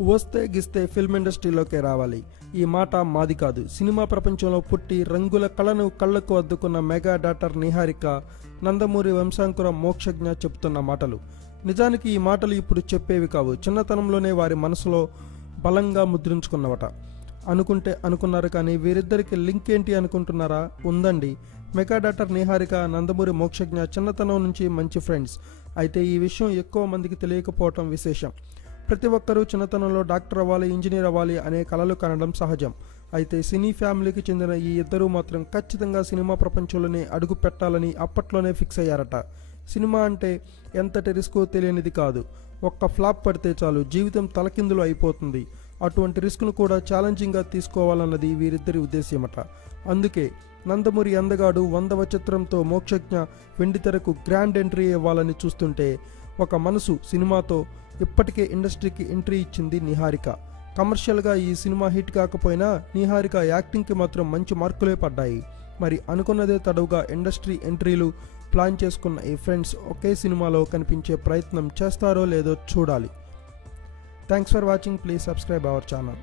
వస్తే గిస్తే ఫిల్మ్ ఇండస్ట్రీలోకే రావాలి. ఈ మాట మాది కాదు. సినిమా ప్రపంచంలో పుట్టి రంగుల కళను కళ్లకు అద్దుకున్న మెగా డాటర్ నిహారిక నందమూరి వంశాంకుర మోక్షజ్ఞ చెబుతున్న మాటలు. నిజానికి ఈ మాటలు ఇప్పుడు చెప్పేవి కావు. చిన్నతనంలోనే వారి మనసులో బలంగా ముద్రించుకున్నవట. అనుకుంటే అనుకున్నారు, కానీ వీరిద్దరికి లింక్ ఏంటి అనుకుంటున్నారా? ఉందండి. మెగా డాటర్ నిహారిక, నందమూరి మోక్షజ్ఞ చిన్నతనం నుంచి మంచి ఫ్రెండ్స్. అయితే ఈ విషయం ఎక్కువ మందికి తెలియకపోవటం విశేషం. ప్రతి ఒక్కరూ చిన్నతనంలో డాక్టర్ అవ్వాలి, ఇంజనీర్ అవ్వాలి అనే కలలు కనడం సహజం. అయితే సినీ ఫ్యామిలీకి చెందిన ఈ ఇద్దరూ మాత్రం ఖచ్చితంగా సినిమా ప్రపంచంలోనే అడుగు పెట్టాలని అప్పట్లోనే ఫిక్స్ అయ్యారట. సినిమా అంటే ఎంతటి రిస్క్ తెలియనిది కాదు. ఒక్క ఫ్లాప్ పడితే చాలు, జీవితం తలకిందులు అయిపోతుంది. అటువంటి రిస్క్ను కూడా ఛాలెంజింగ్గా తీసుకోవాలన్నది వీరిద్దరి ఉద్దేశ్యమట. అందుకే నందమూరి అందగాడు 100వ చిత్రంతో మోక్షజ్ఞ వెండితెరకు గ్రాండ్ ఎంట్రీ ఇవ్వాలని చూస్తుంటే, ఒక మనసు సినిమాతో ఇప్పటికే ఇండస్ట్రీకి ఎంట్రీ ఇచ్చింది నిహారిక. కమర్షియల్గా ఈ సినిమా హిట్ కాకపోయినా నిహారిక యాక్టింగ్కి మాత్రం మంచి మార్కులే పడ్డాయి. మరి అనుకున్నదే తడవుగా ఇండస్ట్రీ ఎంట్రీలు ప్లాన్ చేసుకున్న ఈ ఫ్రెండ్స్ ఒకే సినిమాలో కనిపించే ప్రయత్నం చేస్తారో లేదో చూడాలి. Thanks for watching. Please subscribe our channel.